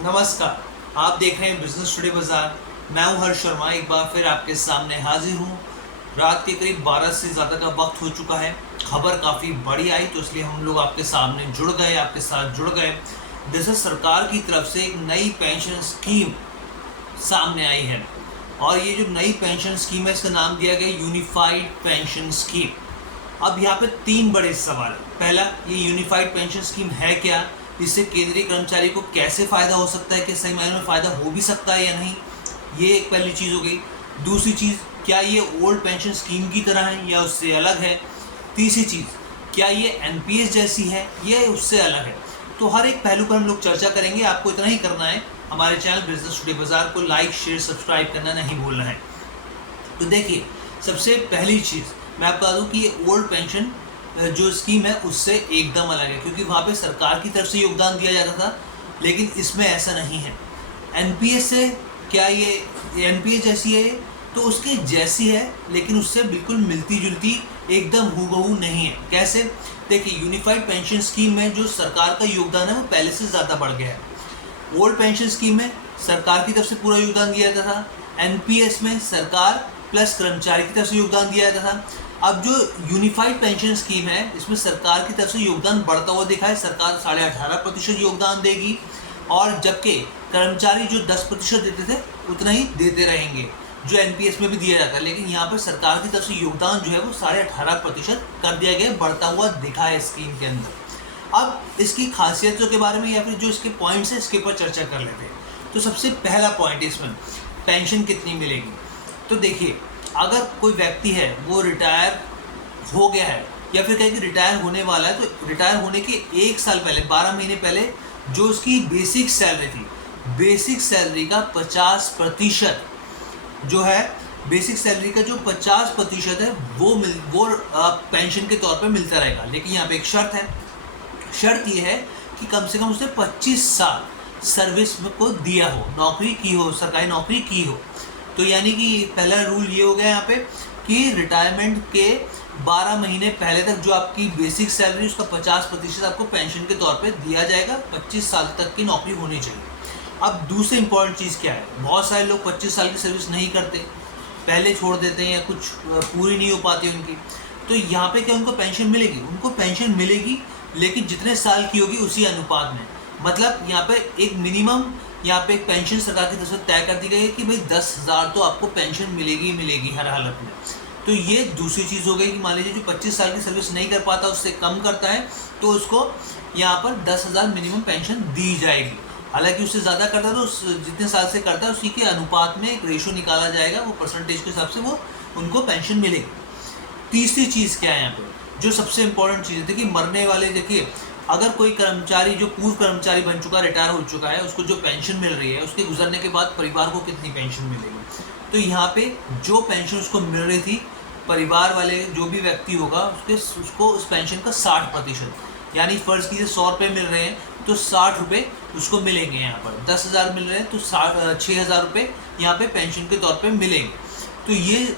नमस्कार। आप देख रहे हैं बिजनेस टुडे बाजार। मैं हूं हर्ष शर्मा, एक बार फिर आपके सामने हाजिर हूं। रात के करीब 12 से ज़्यादा का वक्त हो चुका है। खबर काफ़ी बड़ी आई तो इसलिए हम लोग आपके सामने जुड़ गए, आपके साथ जुड़ गए। जैसे सरकार की तरफ से एक नई पेंशन स्कीम सामने आई है और ये जो नई पेंशन स्कीम है इसका नाम दिया गया यूनिफाइड पेंशन स्कीम। अब यहाँ पे तीन बड़े सवाल हैं। पहला, ये यूनिफाइड पेंशन स्कीम है क्या? इससे केंद्रीय कर्मचारी को कैसे फ़ायदा हो सकता है, कि सही मायने में फ़ायदा हो भी सकता है या नहीं, ये एक पहली चीज़ हो गई। दूसरी चीज़, क्या ये ओल्ड पेंशन स्कीम की तरह है या उससे अलग है? तीसरी चीज़, क्या ये एनपीएस जैसी है या उससे अलग है? तो हर एक पहलू पर हम लोग चर्चा करेंगे। आपको इतना ही करना है, हमारे चैनल बिजनेस टुडे बाजार को लाइक शेयर सब्सक्राइब करना नहीं भूलना है। तो देखिए, सबसे पहली चीज़ मैं आपको बता दूं कि ये ओल्ड पेंशन जो स्कीम है उससे एकदम अलग है, क्योंकि वहाँ पे सरकार की तरफ से योगदान दिया जाता था, लेकिन इसमें ऐसा नहीं है। एनपीएस से क्या ये एनपीएस जैसी है? तो उसके जैसी है, लेकिन उससे बिल्कुल मिलती जुलती एकदम हूबहू नहीं है। कैसे? देखिए, यूनिफाइड पेंशन स्कीम में जो सरकार का योगदान है वो पहले से ज़्यादा बढ़ गया है। ओल्ड पेंशन स्कीम में सरकार की तरफ से पूरा योगदान दिया जाता था। एनपीएस में सरकार प्लस कर्मचारी की तरफ से योगदान दिया जाता था। अब जो यूनिफाइड पेंशन स्कीम है इसमें सरकार की तरफ से योगदान बढ़ता हुआ दिखा है। सरकार 18.5% योगदान देगी और जबकि कर्मचारी जो 10% देते थे उतना ही देते रहेंगे, जो एनपीएस में भी दिया जाता है। लेकिन यहाँ पर सरकार की तरफ से योगदान जो है वो 18.5% कर दिया गया, बढ़ता हुआ दिखा है स्कीम के अंदर। अब इसकी खासियतों के बारे में या फिर जो इसके पॉइंट्स हैं इसके ऊपर चर्चा कर लेते हैं। तो सबसे पहला पॉइंट इसमें, पेंशन कितनी मिलेगी? तो देखिए, अगर कोई व्यक्ति है वो रिटायर हो गया है या फिर कहें कि रिटायर होने वाला है, तो रिटायर होने के 1 साल पहले, 12 महीने पहले जो उसकी बेसिक सैलरी थी, बेसिक सैलरी का 50% जो है, बेसिक सैलरी का जो 50% है वो पेंशन के तौर पे मिलता रहेगा। लेकिन यहाँ पे एक शर्त है। शर्त ये है कि कम से कम उसने 25 साल सर्विस को दिया हो, नौकरी की हो, सरकारी नौकरी की हो। तो यानी कि पहला रूल ये हो गया यहाँ पे कि रिटायरमेंट के 12 महीने पहले तक जो आपकी बेसिक सैलरी उसका 50% आपको पेंशन के तौर पे दिया जाएगा। 25 साल तक की नौकरी होनी चाहिए। अब दूसरी इंपॉर्टेंट चीज़ क्या है, बहुत सारे लोग 25 साल की सर्विस नहीं करते, पहले छोड़ देते हैं या कुछ पूरी नहीं हो पाती उनकी। तो यहाँ पे क्या उनको पेंशन मिलेगी? उनको पेंशन मिलेगी, लेकिन जितने साल की होगी उसी अनुपात में। मतलब यहाँ पे एक मिनिमम, यहाँ पे एक पेंशन सरकार की तरफ से तय कर दी गई है कि भाई 10,000 तो आपको पेंशन मिलेगी मिलेगी हर हालत में। तो ये दूसरी चीज़ हो गई कि मान लीजिए जो 25 साल की सर्विस नहीं कर पाता, उससे कम करता है, तो उसको यहाँ पर 10,000 मिनिमम पेंशन दी जाएगी। हालांकि उससे ज़्यादा करता है तो जितने साल से करता है उसी के अनुपात में एक रेशो निकाला जाएगा, वो परसेंटेज के हिसाब से वो उनको पेंशन मिलेगी। तीसरी चीज़ क्या है यहाँ पे, जो सबसे इंपॉर्टेंट चीज़ है, देखिए मरने वाले, देखिए अगर कोई कर्मचारी जो पूर्व कर्मचारी बन चुका, रिटायर हो चुका है, उसको जो पेंशन मिल रही है, उसके गुजरने के बाद परिवार को कितनी पेंशन मिलेगी? तो यहाँ पे जो पेंशन उसको मिल रही थी, परिवार वाले जो भी व्यक्ति होगा उसको उस पेंशन का 60%, यानी फ़र्ज़ कीजिए 100 रुपये मिल रहे हैं तो 60 रुपये उसको मिलेंगे। यहाँ पर 10,000 मिल रहे हैं तो 6,000 रुपये यहाँ पे पेंशन के तौर पे मिलेंगे। तो ये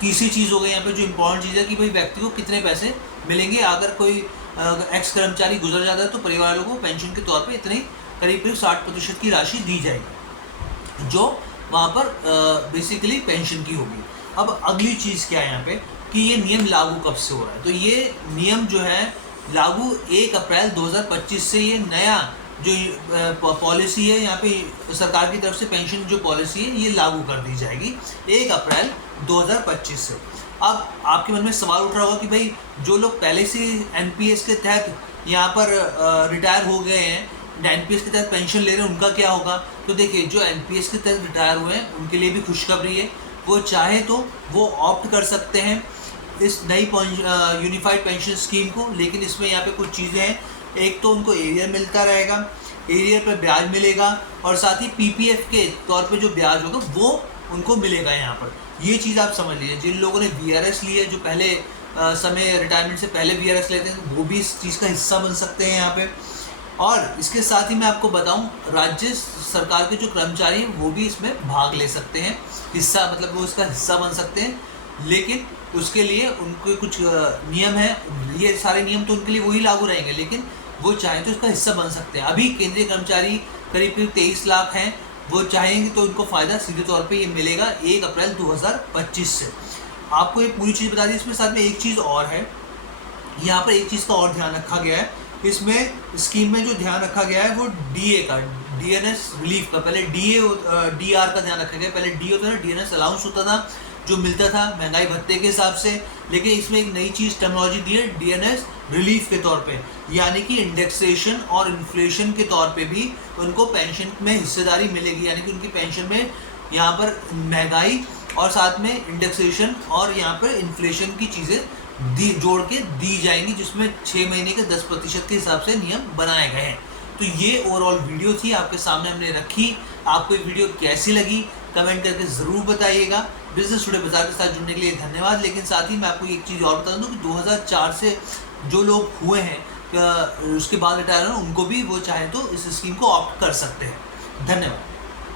तीसरी चीज़ हो गई यहाँ पे जो इम्पोर्टेंट चीज़ है कि भाई व्यक्ति को कितने पैसे मिलेंगे। अगर कोई एक्स कर्मचारी गुजर जाता है तो परिवार वालों को पेंशन के तौर पे इतनी करीब 60% की राशि दी जाएगी, जो वहाँ पर बेसिकली पेंशन की होगी। अब अगली चीज़ क्या है यहाँ पे कि ये नियम लागू कब से हो रहा है? तो ये नियम जो है लागू 1 अप्रैल 2025 से, ये नया जो पॉलिसी है यहाँ पे सरकार की तरफ से पेंशन जो पॉलिसी है ये लागू कर दी जाएगी 1 अप्रैल 2025 से। अब आपके मन में सवाल उठ रहा होगा कि भाई जो लोग पहले से एनपीएस के तहत यहाँ पर रिटायर हो गए हैं, एनपीएस के तहत पेंशन ले रहे हैं, उनका क्या होगा? तो देखिए, जो एनपीएस के तहत रिटायर हुए हैं उनके लिए भी खुशखबरी है। वो चाहे तो वो ऑप्ट कर सकते हैं इस नई यूनिफाइड पेंशन स्कीम को, लेकिन इसमें यहाँ पे कुछ चीज़ें हैं। एक तो उनको एरियर मिलता रहेगा, एरियर पर ब्याज मिलेगा, और साथ ही पीपीएफ के तौर पे जो ब्याज होगा वो उनको मिलेगा। यहाँ पर ये चीज़ आप समझ लीजिए। जिन लोगों ने वीआरएस लिए, जो पहले समय रिटायरमेंट से पहले वीआरएस लेते हैं, वो भी इस चीज़ का हिस्सा बन सकते हैं यहाँ पे। और इसके साथ ही मैं आपको बताऊं, राज्य सरकार के जो कर्मचारी हैं वो भी इसमें भाग ले सकते हैं, हिस्सा मतलब वो इसका हिस्सा बन सकते हैं। लेकिन उसके लिए उनके कुछ नियम है, ये सारे नियम तो उनके लिए वही लागू रहेंगे, लेकिन वो चाहे तो इसका हिस्सा बन सकते हैं। अभी केंद्रीय कर्मचारी करीब करीब 23 लाख हैं, वो चाहेंगे तो उनको फ़ायदा सीधे तौर पे ये मिलेगा 1 अप्रैल 2025 से। आपको ये पूरी चीज़ बता दी। इसमें साथ में एक चीज़ और है, यहाँ पर एक चीज़ का और ध्यान रखा गया है। इसमें स्कीम में जो ध्यान रखा गया है वो डीए का, डीएनएस रिलीफ का, पहले डीआर का ध्यान रखा गया। पहले डी होता था, डीएनएस अलाउंस होता था जो मिलता था महंगाई भत्ते के हिसाब से, लेकिन इसमें एक नई चीज़ टेक्नोलॉजी दी है डीएनएस रिलीफ के तौर पे, यानी कि इंडेक्सेशन और इन्फ्लेशन के तौर पे भी उनको पेंशन में हिस्सेदारी मिलेगी। यानी कि उनकी पेंशन में यहाँ पर महंगाई और साथ में इंडेक्सेशन और यहाँ पर इन्फ्लेशन की चीज़ें जोड़ के दी जाएंगी, जिसमें 6 महीने के 10% के हिसाब से नियम बनाए गए हैं। तो ये ओवरऑल वीडियो थी, आपके सामने हमने रखी। आपको ये वीडियो कैसी लगी कमेंट करके ज़रूर बताइएगा। बिजनेस टुडे बाजार के साथ जुड़ने के लिए धन्यवाद। लेकिन साथ ही मैं आपको एक चीज़ और बता दूं कि 2004 से जो लोग हुए हैं उसके बाद रिटायर हो, उनको भी वो चाहे तो इस स्कीम को ऑप्ट कर सकते हैं। धन्यवाद।